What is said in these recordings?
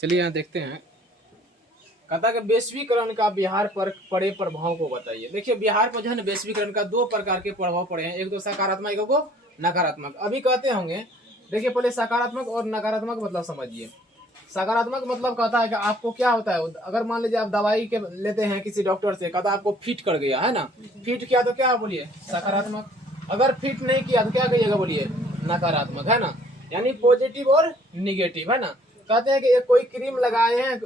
चलिए यहाँ देखते हैं। कहता कि वैश्वीकरण का बिहार पर पड़े प्रभाव को बताइए। देखिए बिहार पर जो है ना वैश्वीकरण का दो प्रकार के प्रभाव पड़े हैं, एक तो सकारात्मक एक को नकारात्मक। अभी कहते होंगे, देखिए पहले सकारात्मक और नकारात्मक मतलब समझिए। सकारात्मक मतलब कहता है कि आपको क्या होता है, अगर मान लीजिए आप दवाई के लेते हैं किसी डॉक्टर से, कहता आपको फिट कर गया है ना, फिट किया तो क्या बोलिए सकारात्मक, अगर फिट नहीं किया तो क्या कहिएगा बोलिए नकारात्मक, है ना। यानी पॉजिटिव और निगेटिव, है ना। कहते हैं कि एक कोई क्रीम लगाए हैं,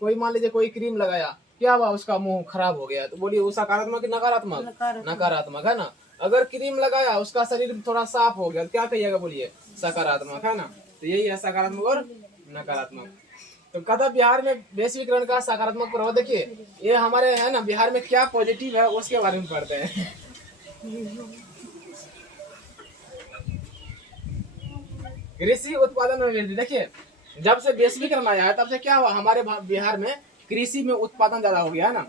कोई मान लीजिए कोई क्रीम लगाया, क्या हुआ उसका मुंह खराब हो गया, तो बोलिए वो सकारात्मक कि नकारात्मक, नकारात्मक, है ना। अगर क्रीम लगाया उसका शरीर थोड़ा साफ हो गया तो क्या कहिएगा बोलिए सकारात्मक, है ना। तो यही है सकारात्मक और नकारात्मक। तो कहता बिहार में वैश्वीकरण का सकारात्मक प्रभाव, देखिए ये हमारे है ना बिहार में क्या पॉजिटिव है उसके बारे में पढ़ते हैं। कृषि उत्पादन में वृद्धि। देखिए जब से वैश्वीकरण आया है तब से क्या हुआ हमारे बिहार में कृषि में उत्पादन ज्यादा हो गया है ना।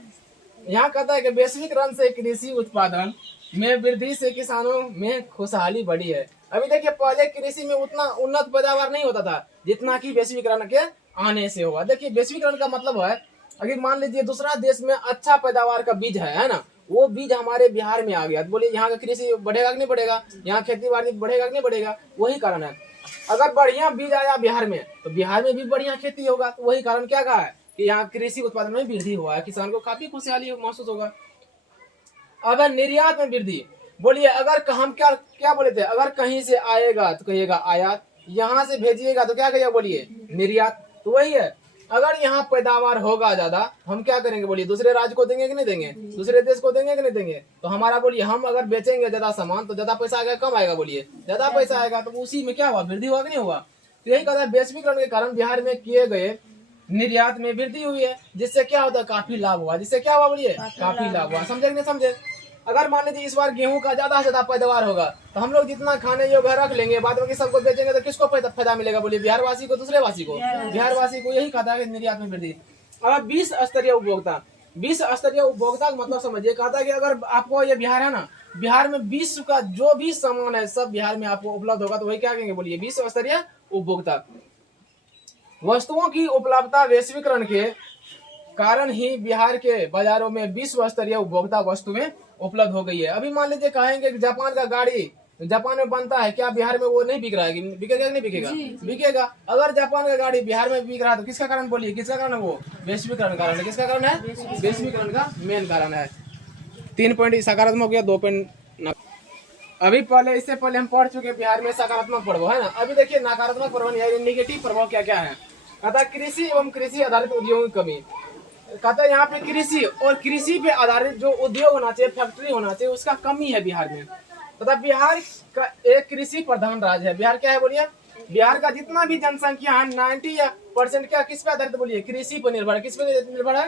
यहाँ कहता है कि वैश्वीकरण से कृषि उत्पादन में वृद्धि से किसानों में खुशहाली बढ़ी है। अभी देखिए पहले कृषि में उतना उन्नत पैदावार नहीं होता था जितना कि वैश्वीकरण के आने से हुआ। देखिए वैश्वीकरण का मतलब है, अगर मान लीजिए दूसरा देश में अच्छा पैदावार का बीज है ना, वो बीज हमारे बिहार में आ गया तो बोलिए यहाँ का कृषि बढ़ेगा कि नहीं बढ़ेगा, यहाँ खेती बाड़ी बढ़ेगा कि नहीं बढ़ेगा। वही कारण है, अगर बढ़िया बीज आया बिहार में तो बिहार में भी बढ़िया खेती होगा। तो वही कारण क्या कहा है कि यहाँ कृषि उत्पादन में वृद्धि हुआ है, किसान को काफी खुशहाली महसूस होगा। अब निर्यात में वृद्धि, बोलिए अगर हम क्या क्या बोले थे, अगर कहीं से आएगा तो कहिएगा आयात, यहाँ से भेजिएगा तो क्या कहिएगा बोलिए निर्यात। तो वही है, अगर यहाँ पैदावार होगा ज्यादा हम क्या करेंगे बोलिए दूसरे राज्य को देंगे कि नहीं देंगे, दूसरे देश को देंगे कि नहीं देंगे। तो हमारा बोलिए हम अगर बेचेंगे ज्यादा सामान तो ज्यादा पैसा आएगा कम आएगा बोलिए ज्यादा पैसा आएगा। तो उसी में क्या हुआ वृद्धि हुआ कि नहीं हुआ। तो यही कहता है वैश्वीकरण के कारण बिहार में किए गए निर्यात में वृद्धि हुई है, जिससे क्या होता है काफी लाभ हुआ। जिससे क्या हुआ बोलिए काफी लाभ हुआ। समझे कि नहीं समझे। अगर मान लीजिए इस बार गेहूं का ज्यादा से ज्यादा पैदावार होगा तो हम लोग जितना खाने योग्य रख लेंगे, बाद में सबको बेचेंगे तो किसको फायदा मिलेगा बोलिए बिहार वासी को, दूसरे वासी को, बिहार वासी को। यही कहता है निर्यात में वृद्धि। अब 20 स्तरीय उपभोक्ता, 20 स्तरीय उपभोक्ता का मतलब समझिए। कहता है कि अगर आपको ये बिहार है ना, बिहार में विश्व का जो भी सामान है सब बिहार में आपको उपलब्ध होगा। तो वही क्या कहेंगे बोलिए 20 स्तरीय उपभोक्ता। वस्तुओं की उपलब्धता वैश्वीकरण के कारण ही बिहार के बाजारों में विश्व स्तरीय उपभोक्ता वस्तुएं उपलब्ध हो गई है। अभी मान लीजिए कहेंगे कि जापान का गाड़ी जापान में बनता है, क्या बिहार में वो नहीं बिक रहा है, बिकेगा कि नहीं बिकेगा, बिकेगा। अगर जापान का गाड़ी बिहार में बिक रहा है तो किसका कारण बोलिए, किसका कारण है वो वैश्वीकरण कारण है। किसका कारण है वैश्वीकरण का मेन कारण है। 3 पॉइंट सकारात्मक हो गया, 2 पॉइंट अभी पहले इससे पहले हम पढ़ चुके बिहार में सकारात्मक प्रभाव, है ना। अभी देखिए नकारात्मक प्रभाव यानी निगेटिव प्रभाव क्या क्या है। कहता कृषि एवं कृषि आधारित उद्योगों की कमी। कहता है यहाँ पे कृषि और कृषि पे आधारित जो उद्योग होना चाहिए, फैक्ट्री होना चाहिए, उसका कमी है बिहार में। मतलब बिहार का एक कृषि प्रधान राज्य है। बिहार क्या है बोलिए, बिहार का जितना भी जनसंख्या है 90% क्या किस पे आधारित बोलिए कृषि पर निर्भर है। किस पे निर्भर है,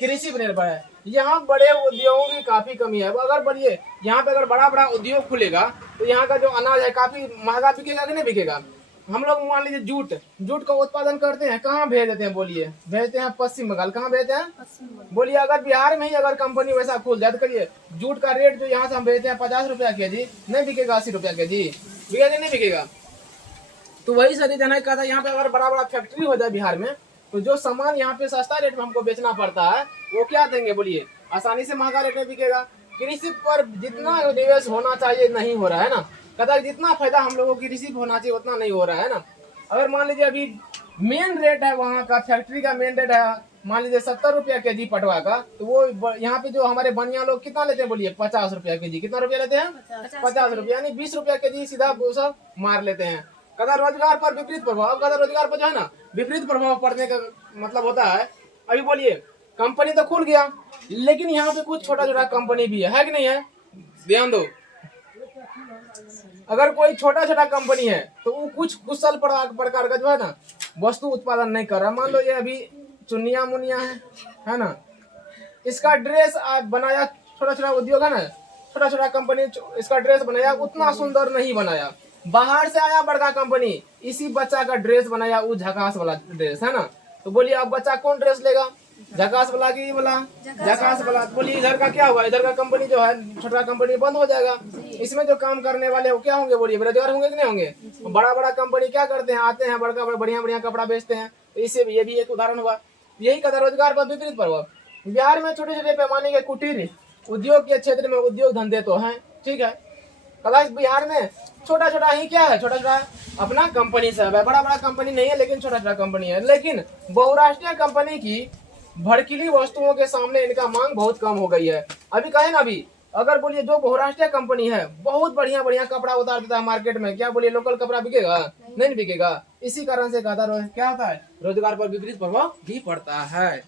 कृषि पर निर्भर है। यहाँ बड़े उद्योगों की काफी कमी है। अगर बढ़िए यहाँ पे अगर बड़ा बड़ा उद्योग खुलेगा तो यहाँ का जो अनाज है काफी महंगा बिकेगा कि नहीं बिकेगा। हम लोग मान लीजिए जूट का उत्पादन करते हैं, कहाँ भेज देते हैं बोलिए, भेजते हैं पश्चिम बंगाल। कहाँ भेजते हैं बोलिए, अगर बिहार में ही अगर कंपनी वैसा खुल जाए तो करिए जूट का रेट जो यहाँ से हम भेजते हैं 50 रुपया केजी नहीं बिकेगा, 80 रुपया केजी बिकेगा नहीं बिकेगा। तो वही सही जना कहा था, यहाँ पे अगर बड़ा बड़ा फैक्ट्री हो जाए बिहार में तो जो सामान यहाँ पे सस्ता रेट में हमको बेचना पड़ता है वो क्या देंगे बोलिए आसानी से महंगा रेट में बिकेगा। कृषि पर जितना निवेश होना चाहिए नहीं हो रहा है ना। कहता है जितना फायदा हम लोगों की कृषि पर होना चाहिए उतना नहीं हो रहा है ना। अगर मान लीजिए अभी मेन रेट है वहाँ का फैक्ट्री का मेन रेट है मान लीजिए 70 रुपया केजी पटवा का, तो वो यहाँ पे जो हमारे बनिया लोग कितना लेते हैं बोलिए 50 रुपया केजी। कितना रुपया लेते हैं 50 रुपया, यानी 20 रुपया केजी सीधा सब मार लेते हैं। कहता रोजगार पर विपरीत प्रभाव। कहता रोजगार पर जो है ना विपरीत प्रभाव पड़ने का मतलब होता है, अभी बोलिए कंपनी तो खुल गया लेकिन यहाँ पे कुछ छोटा छोटा कंपनी भी है कि नहीं है, ध्यान दो। अगर कोई छोटा छोटा कंपनी है तो वो कुछ कुशल प्रकार का जो है ना वस्तु उत्पादन नहीं कर रहा। मान लो ये अभी चुनिया मुनिया है ना, इसका ड्रेस बनाया, छोटा छोटा उद्योग है ना, छोटा छोटा कंपनी इसका ड्रेस बनाया, उतना सुंदर नहीं बनाया। बाहर से आया बड़का कंपनी इसी बच्चा का ड्रेस बनाया, वो झकास वाला ड्रेस है ना। तो बोलिए अब बच्चा कौन ड्रेस लेगा, झकास वाला की वाला, झकास वाला। बोलिए इधर का क्या हुआ, इधर का कंपनी जो है छोटा कंपनी बंद हो जाएगा। इसमें जो काम करने वाले वो क्या होंगे बोलिए बेरोजगार होंगे कि नहीं होंगे। बड़ा बड़ा कंपनी क्या करते हैं, आते हैं बड़का बढ़िया बढ़िया कपड़ा बेचते हैं, तो इससे ये भी एक उदाहरण हुआ। यही कहता रोजगार पर विपरीत प्रभाव। बिहार में छोटे छोटे पैमाने के कुटीर उद्योग के क्षेत्र में उद्योग धंधे तो हैं, ठीक है। कलाश बिहार में छोटा छोटा ही क्या है, छोटा छोटा अपना कंपनी सब है, बड़ा बड़ा कंपनी नहीं है लेकिन छोटा छोटा कंपनी है। लेकिन बहुराष्ट्रीय कंपनी की भड़कीली वस्तुओं के सामने इनका मांग बहुत कम हो गई है। अभी कहे ना, अभी अगर बोलिए जो बहुराष्ट्रीय कंपनी है बहुत बढ़िया बढ़िया कपड़ा उतार देता है मार्केट में, क्या बोलिए लोकल कपड़ा बिकेगा? नहीं बिकेगा। इसी कारण से कहता क्या होता है, रोजगार पर विपरीत प्रभाव भी पड़ता है।